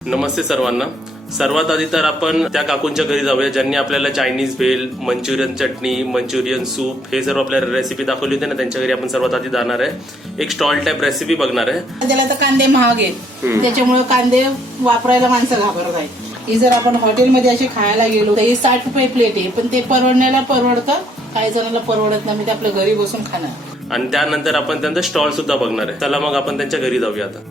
नमस्ते सर्वांना. सर्वात आधी तर आपण त्या काकूंच्या घरी जाऊया ज्यांनी आपल्याला चायनीज भेल, मंचुरियन चटणी, मंचुरियन सूप हे सर्व आपल्याला रेसिपी दाखवली होती ना. त्यांच्या घरी आपण सर्वात आधी जाणार आहे. एक स्टॉल टाइप रेसिपी बघणार आहे. त्याला तर कांदे महाग आहेत, त्याच्यामुळे कांदे वापरायला माणसं घाबरत आहेत. ही जर आपण हॉटेलमध्ये असे खायला गेलो तर ही 60 रुपये प्लेट आहे, पण ते परवडण्याला परवडतं, काही जणांना परवडत नाही. ते आपल्या घरी बसून खाणार. आणि त्यानंतर आपण त्यांचा स्टॉल सुद्धा बघणार आहे. चला मग आपण त्यांच्या घरी जाऊया आता.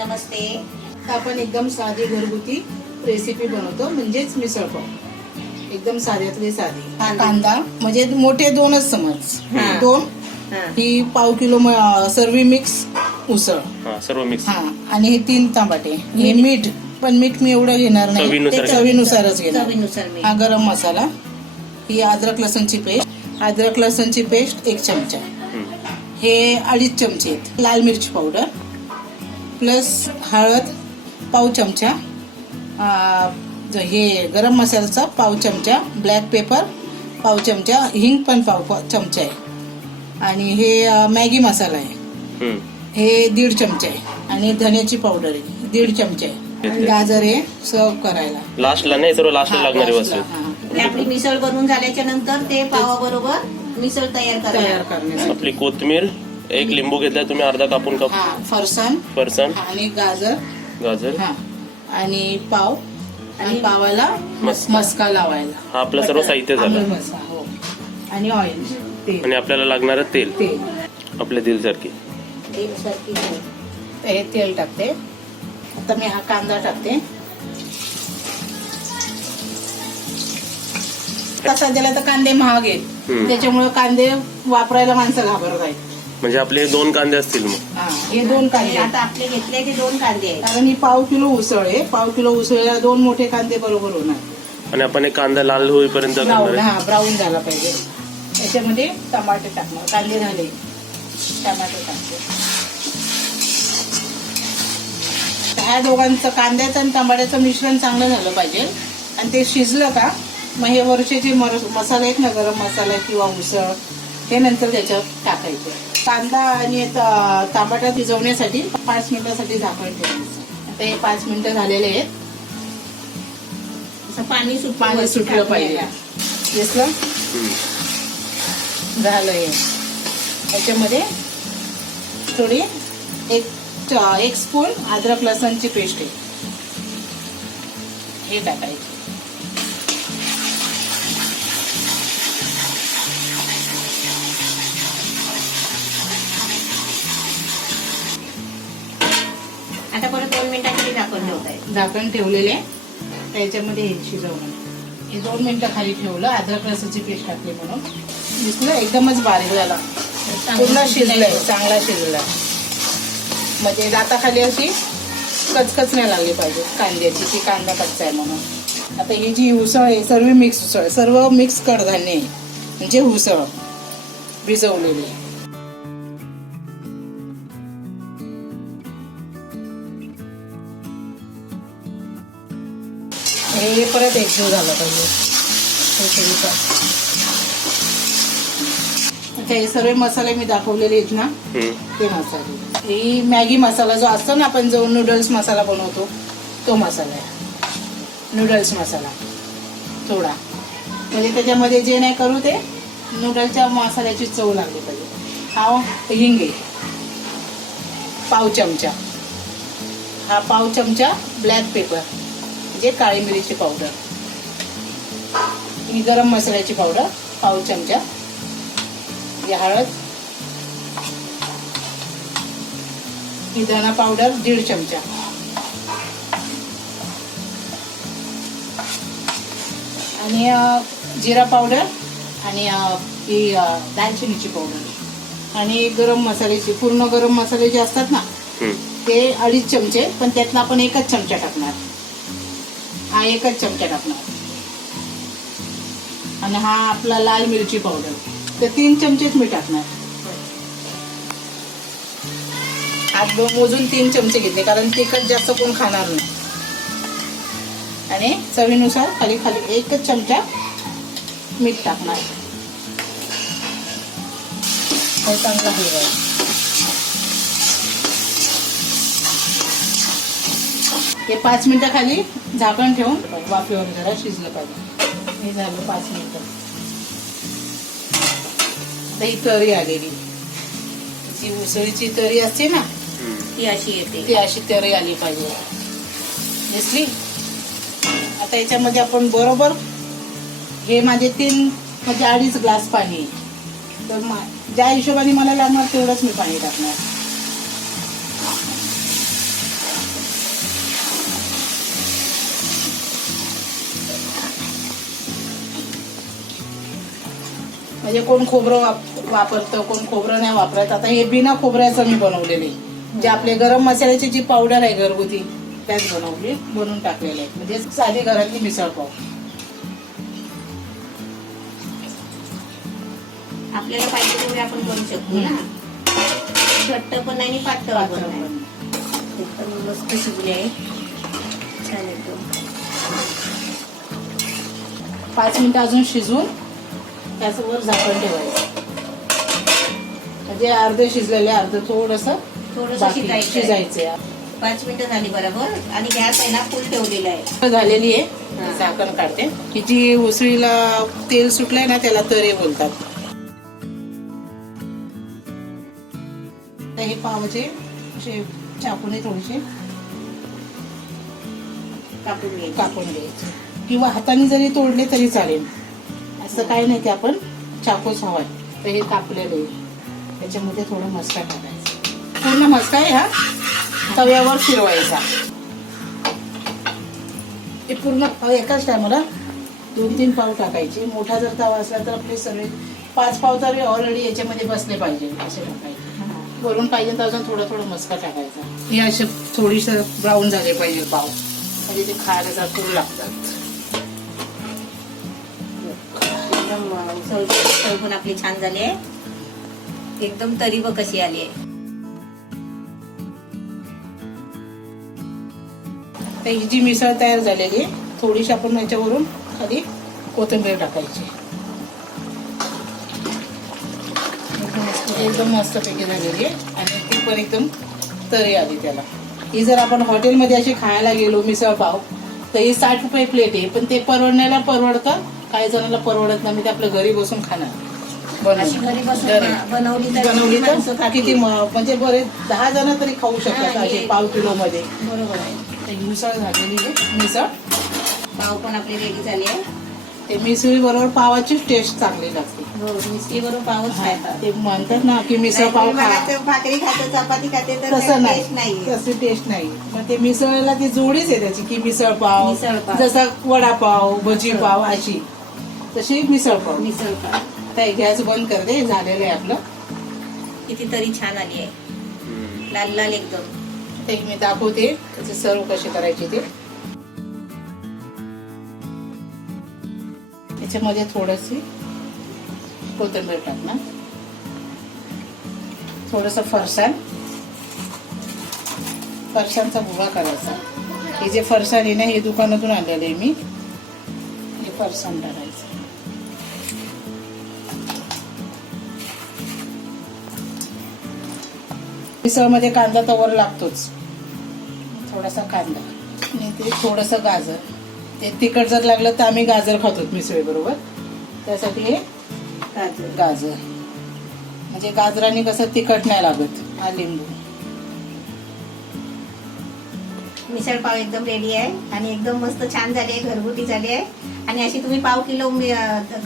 नमस्ते. आपण एकदम साधी घरगुती रेसिपी बनवतो, म्हणजेच मिसळ पाव. एकदम साध्यातली साधी. कांदा म्हणजे मोठे दोनच समज, दोन. ही पाव किलो सर्वी मिक्स उसळ, सर्व मिक्स. आणि हे 3 टमाटे. हे मीठ, पण मीठ मी एवढं घेणार नाही, चवीनुसारच घेणार. हा गरम मसाला, ही अद्रक लसूणची पेस्ट, अद्रक लसूणची पेस्ट 1 चमचा. हे 2.5 चमचे आहेत. लाल मिरची पावडर प्लस हळद पाव चमचा, हे गरम मसाल्याचा पाव चमचा, ब्लॅक पेपर पाव चमचा, हिंग पण पाव चमचा आहे, आणि हे मॅगी मसाला आहे, हे 1.5 चमचा आहे, आणि धन्याची पावडर आहे 1.5 चमचा आहे. गाजर आहे सर्व करायला लास्टला नाही, सर्व लास्टला लागणारी वस्तू. आपली मिसळ बनवून झाल्याच्या नंतर ते पावाबरोबर मिसळ तयार करण्यासाठी आपली कोथिंबीर, 1 लिंबू घेतलाय तुम्ही, अर्धा कापून फरसाण आणि गाजर, आणि पाव, आणि पावाला मस्का लावायला. हा आपलं सर्व साहित्य झालं. हो. आणि ऑइल, तेल, आणि आपल्याला लागणार तेल आपल्या दिलसारखी. हे तेल टाकते. आता मी हा कांदा टाकते. सध्याला तर कांदे महाग आहेत, त्याच्यामुळे कांदे वापरायला माणसं घाबरत आहेत. म्हणजे आपले 2 कांदे असतील मग. हे 2 कांदे आता आपले घेतले ते 2 कांदे आहेत. कारण ही पाव किलो उसळ आहे. पाव किलो उसळला 2 मोठे कांदे बरोबर होणार. आणि आपण एक कांदा लाल होईपर्यंत ब्राऊन झाला पाहिजे. त्याच्यामध्ये टमाटे टाकणार. कांदे झाले, टमाटे टाकते. ह्या दोघांचं, कांद्याचं आणि टमाट्याचं मिश्रण चांगलं झालं पाहिजे. आणि ते शिजलं का मग हे वरचे जे मसाले आहेत ना, गरम मसाला किंवा उसळ, हे नंतर त्याच्यात टाकायचे. कांदा आणि टमाटा शिजवण्यासाठी 5 मिनिटासाठी झाकण ठेवायचं. आता हे 5 मिनिटं झालेले आहेत. पाणी सुटलं पाहिजे. दिसलं? झालंय. त्याच्यामध्ये थोडी एक स्पून अद्रक लसणची पेस्ट आहे, हे टाकायची. आता परत 2 मिनिटांसाठी झाकण ठेवताय. झाकण ठेवलेले. त्याच्यामध्ये हे शिजवलं. हे 2 मिनिटं खाली ठेवलं. अद्रक लसूणची पेस्ट टाकली म्हणून. दिसलं? एकदमच बारीक झाला, पूर्ण शिजलंय, चांगला शिजला. म्हणजे दाताखाली अशी कचकच नाही लागली पाहिजे कांद्याची, की कांदा कच्चा आहे म्हणून. आता ही जी उसळ आहे सर्व मिक्स उसळ, सर्व मिक्स कडधान्य आहे, म्हणजे उसळ भिजवलेली. हे परत एकजीव झालं पाहिजे. हे सर्व मसाले मी दाखवलेले आहेत ना, ते मसाले. ही मॅगी मसाला जो असतो ना, आपण जो नूडल्स मसाला बनवतो तो मसाला आहे. नूडल्स मसाला थोडा, म्हणजे त्याच्यामध्ये जे नाही करू ते नूडल्सच्या मसाल्याची चव लागली पाहिजे. हा हिंग आहे पाव चमचा. हा पाव चमचा ब्लॅक पेपर म्हणजे काळी मिरीची पावडर. ही गरम मसाल्याची पावडर पाव चमचा. हळद, ही धना पावडर 1.5 चमचा, आणि जिरा पावडर आणि ही दालचिनीची पावडर आणि गरम मसाल्याची पूर्ण गरम मसाले जे असतात ना ते 2.5 चमचे, पण त्यातला आपण 1च चमचा टाकणार. हा 1च चमचा टाकणार. आणि हा आपला लाल मिरची पावडर तर 3 चमचेच मी टाकणार. हात मोजून 3 चमचे घेतले कारण तिखट जास्त कोण खाणार नाही. आणि चवीनुसार खाली 1च चमचा मीठ टाकणार. हे चांगला हलवायचं. हे 5 मिनिटं खाली झाकण ठेवून वाफेवर जरा शिजलं पाहिजे. हे झालं 5 मिनिटं. आता ही तरी आलेली, जी उसळीची तरी असते ना ती अशी येते. ती अशी तरी आली पाहिजे. दिसली. आता याच्यामध्ये आपण बरोबर हे माझे 3 म्हणजे 2.5 ग्लास पाणी, तर ज्या हिशोबाने मला लागणार तेवढंच मी पाणी टाकणार. म्हणजे कोण खोबरं वापरतं, कोण खोबरं नाही वापरत. आता हे बिना खोबऱ्याचं मी बनवलेले, जे आपले गरम मसाल्याची जी पावडर आहे घरगुती त्याच बनवून टाकलेले आहे. म्हणजे साधी घरातली मिसळ पाव. आपल्याला पाहिजे तेवढे आपण करू शकतो ना. घट्ट पण नाही आणि पातळ पण नाही. एकदम मस्त शिजले आहे. छान एकदम. 5 मिनिटं अजून शिजवून त्याच्यावर झाकण ठेवायचं. म्हणजे अर्धे शिजलेले, अर्ध थोडंसं शिजायचं. 5 मिनिटं झाली बरोबर. आणि गॅस आहे ना फुल ठेवलेला आहे. झालेली आहे. झाकण काढते. ही जी उसळीला तेल सुटलंय ना त्याला तरे बोलतात. हे पावाचे असे चाकूने थोडेसे कापून घ्यायचे किंवा हाताने जरी तोडले तरी चालेल. असं काही नाही की आपण चाकूच हवाय. तर हे कापलेले त्याच्यामध्ये थोडं मस्का टाकायचा. पूर्ण मस्का आहे हा तव्यावर फिरवायचा. हे पूर्ण एकाच टायमाला 2-3 पाव टाकायचे. मोठा जर तवा असला तर आपले सगळे 5 पाव तरी ऑलरेडी याच्यामध्ये बसले पाहिजे असे टाकायचे. वरून पाहिजे तर अजून थोडं मस्का टाकायचा. हे असे थोडीसे ब्राऊन झाले पाहिजे पाव, म्हणजे ते खायला जरा करू लागतात. एकदम उसळ पण आपली छान झाली आहे. एकदम तरी व कशी आली आहे. तर ही जी मिसळ तयार झालेली आहे, थोडीशी आपण याच्यावरून खाली कोथिंबीर टाकायची. एकदम मस्तपैकी झालेली आहे आणि ती पण एकदम तरी आली त्याला. ही जर आपण हॉटेलमध्ये अशी खायला गेलो मिसळ पाव तर ही 60 रुपये प्लेट आहे. पण ते परवडण्याला परवडतं, काही जणांना परवडत नाही. मी ते आपल्या घरी बसून खाणार. बनवली तर किती म्हणजे बरे 10 जण तरी खाऊ शकतात असे पाव किलो मध्ये. बरोबर आहे. मिसळ झालेली आहे. मिसळ पाव पण आपली रेडी झाली आहे. ते मिसळी बरोबर पावाची टेस्ट चांगली लागते. मिसळी बरोबर पावच खायतात. ते म्हणतात ना की मिसळ पाव खा, भाकरी खाते चपाती खाते तर तसं टेस्ट नाही. तशी टेस्ट नाही. मग ते मिसळला ती जोडीच आहे त्याची की मिसळ पाव, मिसळपाव. जसा वडापाव भजी पाव अशी, तशी मिसळ पाव. मिसळ पाव. आता गॅस बंद करते. झालेलं आहे आपलं. किती तरी छान आली आहे. लाल लाल एकदम. ते मी दाखवते त्याचे सर्व कसे करायचे ते. याच्यामध्ये थोडीशी कोथिंबीर टाकणार, थोडस फरसाणचा गुळा करायचा. हे जे फरसाण आहे ना हे दुकानातून आणलेलं आहे मी. हे फरसाण टाकायचं. मिसळमध्ये कांदा तर वर लागतोच. थोडासा कांदा आणि ते थोडंसं गाजर. ते तिखट जर लागलं तर आम्ही गाजर खातो मिसळी बरोबर. त्यासाठी हे गाजर म्हणजे गाजराने कसं तिखट नाही लागत. हा लिंबू. मिसळ पाव एकदम रेडी आहे आणि एकदम मस्त छान झाली आहे. घरगुती झाली आहे. आणि अशी तुम्ही पाव किलो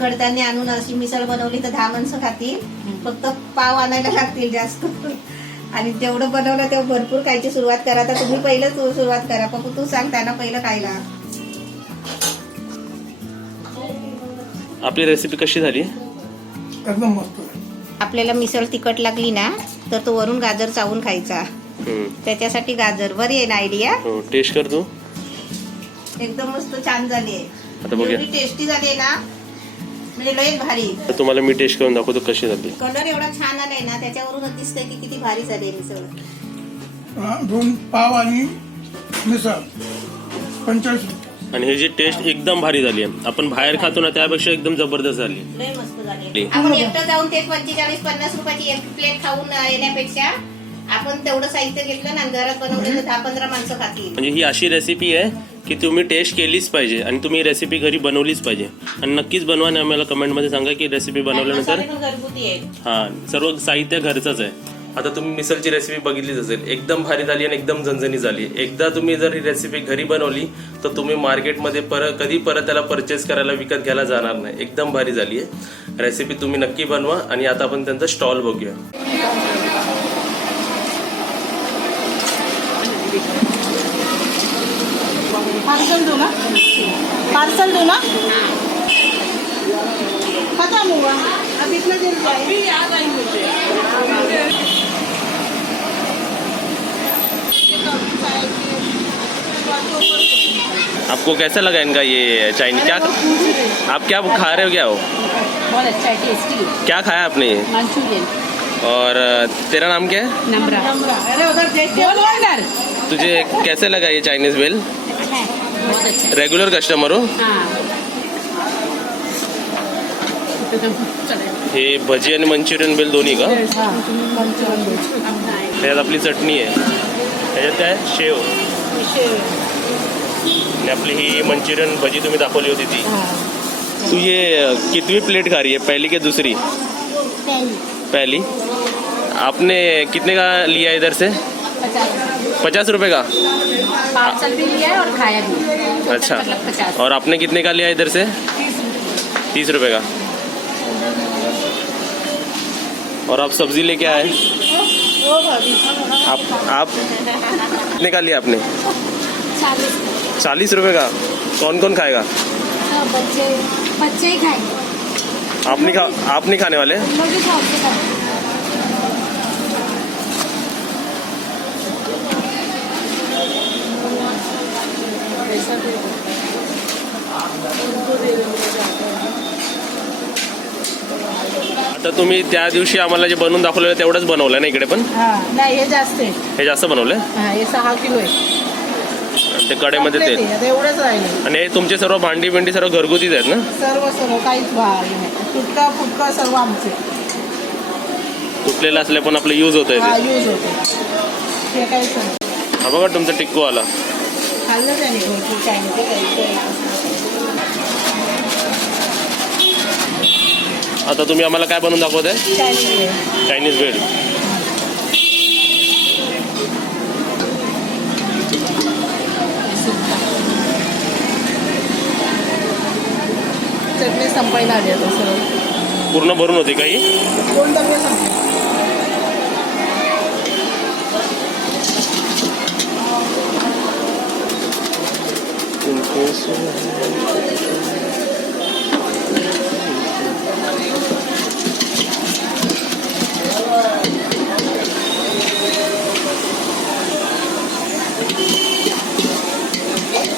कडधान्य आणून अशी मिसळ बनवली तर 10 माणसं खातील. फक्त पाव आणायला लागतील जास्त. आणि जेवढं बनवलं तेवढं भरपूर खायची सुरुवात करा. तर तुम्ही पहिलं सुरुवात करा. पप्पू तू सांग त्यांना पहिलं खायला. आपली रेसिपी कशी झाली? एकदम मस्त आहे. आपल्याला मिसळ तिखट लागली ना तर तो वरून गाजर चावून खायचा. त्याच्यासाठी गाजर बरी आहे ना आयडिया. हो, टेस्ट कर तू. एकदम मस्त छान झाली आहे. आता बघूया. एवढी टेस्टी झाली आहे ना म्हणजे लय भारी. तर तुम्हाला मी टेस्ट करून दाखवतो कशी झाली. कलर एवढा छान आलाय ना त्याच्यावरूनच दिसतंय की किती भारी झाली आहे मिसळ. 2 पाव आणि मिसळ 45 रुपये. आणि ही जी टेस्ट एकदम भारी झाली आहे. आपण बाहेर खातो ना त्यापेक्षा एकदम जबरदस्त झाली. लय मस्त झाली. आपण एकटं जाऊन ते 45-50 रुपयाची एक प्लेट खाऊन येण्यापेक्षा आपण तेवढं साहित्य घेतलं ना घरात बनवलं तर 10-15 माणसं खातील. म्हणजे ही अशी रेसिपी आहे की तुम्ही टेस्ट केलीच पाहिजे आणि तुम्ही रेसिपी घरी बनवलीच पाहिजे. आणि नक्कीच बनवा आणि आम्हाला कमेंटमध्ये सांगा की रेसिपी बनवल्यानंतर. मसाले पण घरगुती आहे. हा, सर्व साहित्य घरचंच आहे. आता तुम्ही मिसळची रेसिपी बघितलीच असेल. एकदम भारी झाली आणि एकदम झणझणी झाली. एकदा तुम्ही जर ही रेसिपी घरी बनवली तर तुम्ही मार्केटमध्ये कधी परत त्याला परचेस करायला विकत घ्यायला जाणार नाही. एकदम भारी झाली आहे रेसिपी. तुम्ही नक्की बनवा. आणि आता आपण त्यांचा स्टॉल बघूया. पार्सल दो ना, पार्सल दो ना. खत्म हुआ अब इतना देर आपको कैसा लगा इनका ये चाइनीज? क्या आप क्या खा रहे हो? क्या हो? बहुत अच्छा है, टेस्टी. क्या खाया आपने ये? मंचूरियन. और तेरा नाम क्या है? नम्रा. अरे उधर देखते हो. तुझे कैसे लगा ये चाइनीज बेल? बहुत अच्छा. रेगुलर कस्टमर हो? हे भजी आणि मंचुरियन बेल दोन्ही का? त्याच्यात आपली चटणी आहे. त्याच्यात काय शेव. आणि आपली ही मंचुरियन भजी तुम्ही दाखवली होती ती. तू ये कितवी प्लेट खा रही है? पहली के दूसरी? पहली. आपने कितने का लिया इधर से? 50 रुपए का. पार्सल भी लिया है और खाया भी. अच्छा. मतलब 50. और आपने कितने का लिया इधर से? 30 रुपए का. और आप सब्जी लेके आए? आप कितने का लिया आपने? 40 रुपए का. कौन कौन खाएगा? बच्चे ही खाएंगे. आप नहीं खाने वाले? लोग भी खाते. आता तुम्ही त्या दिवशी आम्हाला जे बनवून दाखवलेलं तेवढंच बनवलं ना इकडे पण? नाही हे जास्त आहे. हे जास्त बनवलंय. हे 6 किलो आहे. ते कडेमध्ये तेल. आता एवढंच राहिले. आणि हे तुमचे सर्व भांडी बिंडी सर्व घरगुतीच आहेत ना? सर्व काहीच भारी नाही. तुटका फुटका सर्व आमचे. तुटलेलं असल्या पण आपलं यूज होतंय हा ते. यूज होते. हे काहीच नाही. हा बघा तुमचा टिक्कू आला. खाल्लं त्याने भरपूर चायनीज. आता तुम्ही आम्हाला काय बनवून दाखवत आहे? चायनीज भेळ. चटणी संपायला आली आता सर्व. पूर्ण भरून होती काही? 2 डबे संपले.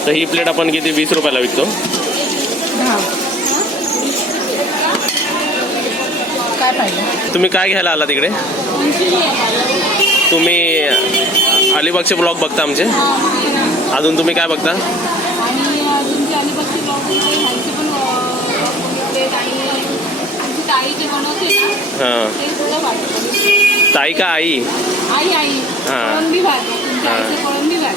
तर ही प्लेट आपण किती? 20 रुपयाला विकतो. काय पाहिजे? तुम्ही काय घ्यायला आला तिकडे? तुम्ही अलिबागचे ब्लॉग बघता आमचे? अजून तुम्ही काय बघता? आणि तुमची अलिबागची ब्लॉग ह्यांचे पण प्लेट आणि आमची ताई जे बनवते ना हां. ते थोडं वाटतं. ताई का आई? आई हां. कोळंबी भात. तुमच्या हां. आईचं कोळंबी भात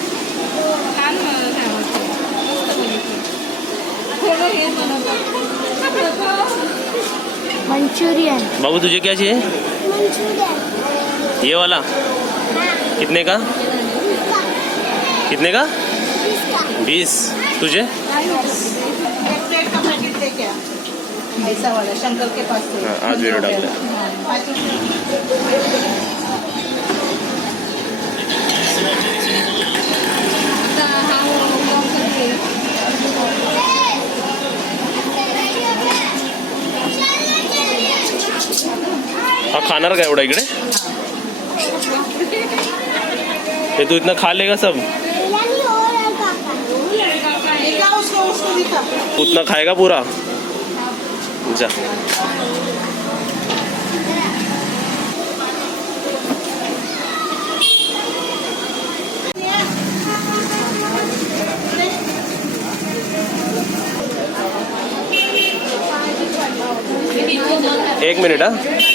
छान काय वाटतं. मस्त बनवतं. थोडं हे बनवतात. मंचूरियन. बाबू तुझे क्या चाहिए? मंचूरियन. ये वाला कितने का? कितने का? 20. तुझे? एक प्लेट का पैकेट दे क्या? ऐसा वाला शंकर के पास से. हाँ, आज वीडियो डालते हैं. 5 रुपये. आता हा खाणार का एवढा इकडे? हे तू इतना खा लेगा सब? दिखा उसको दिखा. उतना खाएगा पूरा? जा. एक मिनिट हा.